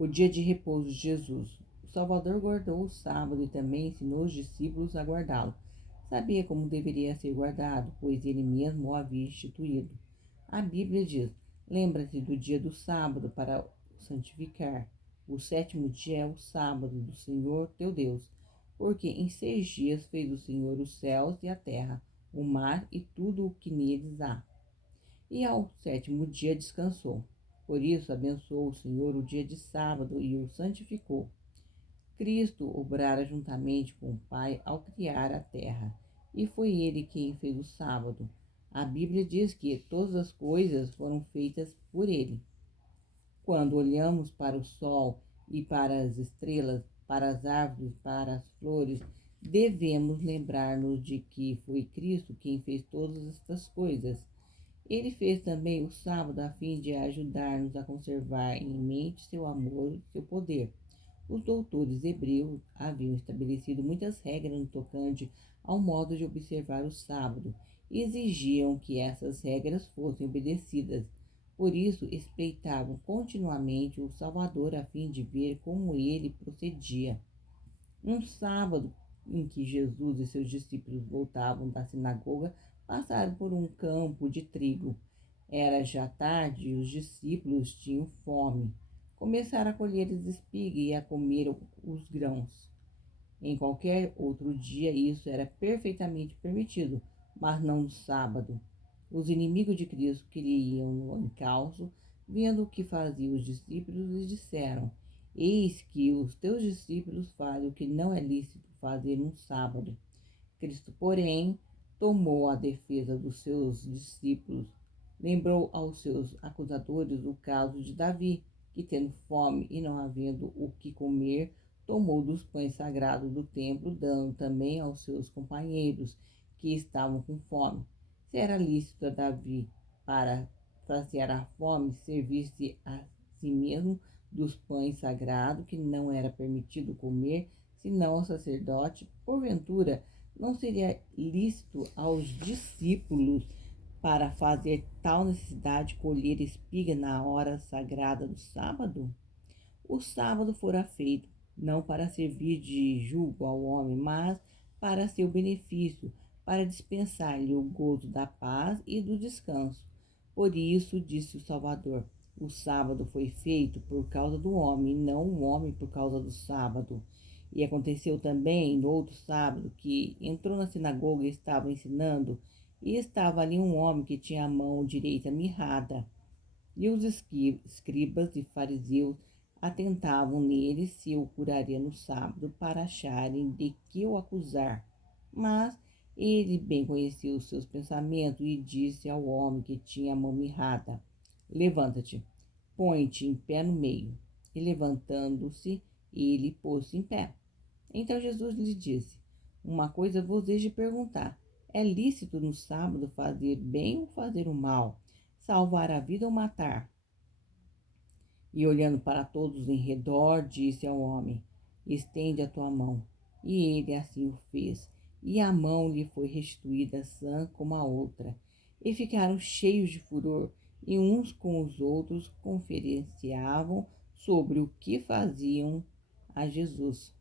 O dia de repouso de Jesus. O Salvador guardou o sábado e também ensinou os discípulos a guardá-lo. Sabia como deveria ser guardado, pois ele mesmo o havia instituído. A Bíblia diz: lembra-te do dia do sábado para o santificar. O sétimo dia é o sábado do Senhor teu Deus, porque em 6 dias fez o Senhor os céus e a terra, o mar e tudo o que neles há. E ao sétimo dia descansou. Por isso abençoou o Senhor o dia de sábado e o santificou. Cristo obrara juntamente com o Pai ao criar a terra, e foi ele quem fez o sábado. A Bíblia diz que todas as coisas foram feitas por ele. Quando olhamos para o sol e para as estrelas, para as árvores, para as flores, devemos lembrar-nos de que foi Cristo quem fez todas estas coisas. Ele fez também o sábado a fim de ajudar-nos a conservar em mente seu amor e seu poder. Os doutores hebreus haviam estabelecido muitas regras no tocante ao modo de observar o sábado e exigiam que essas regras fossem obedecidas. Por isso, espreitavam continuamente o Salvador a fim de ver como ele procedia. Um sábado em que Jesus e seus discípulos voltavam da sinagoga, passaram por um campo de trigo. Era já tarde e os discípulos tinham fome. Começaram a colher as espigas e a comer os grãos. Em qualquer outro dia isso era perfeitamente permitido, mas não no sábado. Os inimigos de Cristo queriam em encalço, vendo o que faziam os discípulos, e disseram: eis que os teus discípulos fazem o que não é lícito fazer no sábado. Cristo, porém, tomou a defesa dos seus discípulos. Lembrou aos seus acusadores o caso de Davi, que, tendo fome e não havendo o que comer, tomou dos pães sagrados do templo, dando também aos seus companheiros que estavam com fome. Se era lícito a Davi, para saciar a fome, servir-se a si mesmo dos pães sagrados, que não era permitido comer, senão ao sacerdote, porventura não seria lícito aos discípulos, para fazer tal necessidade, colher espiga na hora sagrada do sábado? O sábado fora feito não para servir de jugo ao homem, mas para seu benefício, para dispensar-lhe o gozo da paz e do descanso. Por isso, disse o Salvador, o sábado foi feito por causa do homem, não o homem por causa do sábado. E aconteceu também, no outro sábado, que entrou na sinagoga e estava ensinando, e estava ali um homem que tinha a mão direita mirrada. E os escribas e fariseus atentavam nele se o curaria no sábado, para acharem de que o acusar. Mas ele bem conhecia os seus pensamentos e disse ao homem que tinha a mão mirrada: levanta-te, põe-te em pé no meio. E levantando-se, ele pôs-se em pé. Então Jesus lhe disse: uma coisa vos hei de perguntar: é lícito no sábado fazer bem ou fazer o mal, salvar a vida ou matar? E olhando para todos em redor, disse ao homem: estende a tua mão. E ele assim o fez, e a mão lhe foi restituída sã como a outra. E ficaram cheios de furor, e uns com os outros conferenciavam sobre o que faziam a Jesus.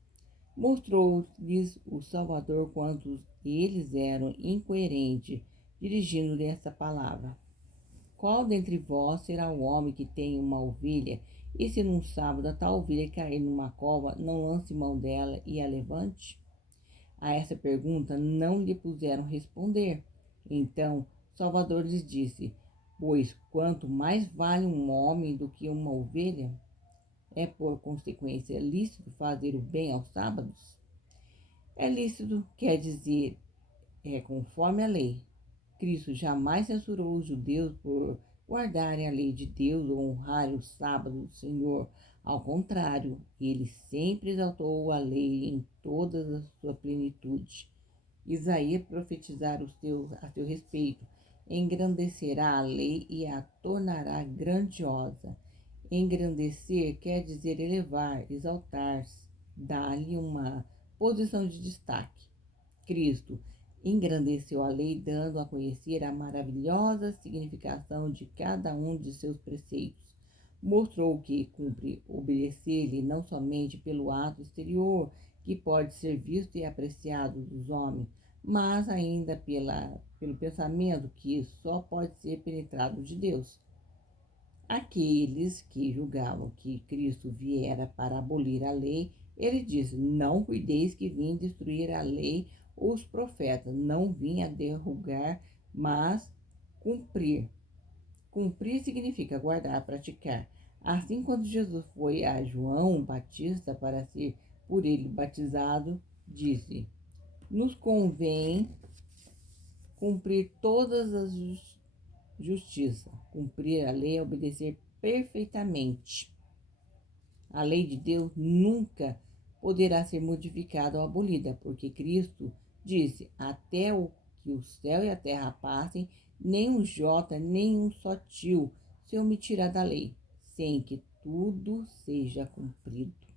Mostrou-lhes o Salvador quanto eles eram incoerentes, dirigindo-lhe esta palavra: qual dentre vós será o homem que tem uma ovelha, e se num sábado a tal ovelha cair numa cova, não lance mão dela e a levante? A essa pergunta não lhe puderam responder. Então Salvador lhes disse: pois quanto mais vale um homem do que uma ovelha? É por consequência lícito fazer o bem aos sábados? É lícito, quer dizer, é conforme a lei. Cristo jamais censurou os judeus por guardarem a lei de Deus ou honrarem o sábado do Senhor. Ao contrário, ele sempre exaltou a lei em toda a sua plenitude. Isaías profetizara a seu respeito: engrandecerá a lei e a tornará grandiosa. Engrandecer quer dizer elevar, exaltar-se, dar-lhe uma posição de destaque. Cristo engrandeceu a lei, dando a conhecer a maravilhosa significação de cada um de seus preceitos. Mostrou que cumpre obedecer-lhe não somente pelo ato exterior, que pode ser visto e apreciado dos homens, mas ainda pelo pensamento que só pode ser penetrado de Deus. Aqueles que julgavam que Cristo viera para abolir a lei, ele diz: não cuideis que vim destruir a lei ou os profetas, não vim a derrubar, mas cumprir. Cumprir significa guardar, praticar. Assim, quando Jesus foi a João Batista para ser por ele batizado, disse: nos convém cumprir todas as justiça. Cumprir a lei é obedecer perfeitamente. A lei de Deus nunca poderá ser modificada ou abolida, porque Cristo disse: até o que o céu e a terra passem, nem um jota, nem um só tio se omitirá da lei, sem que tudo seja cumprido.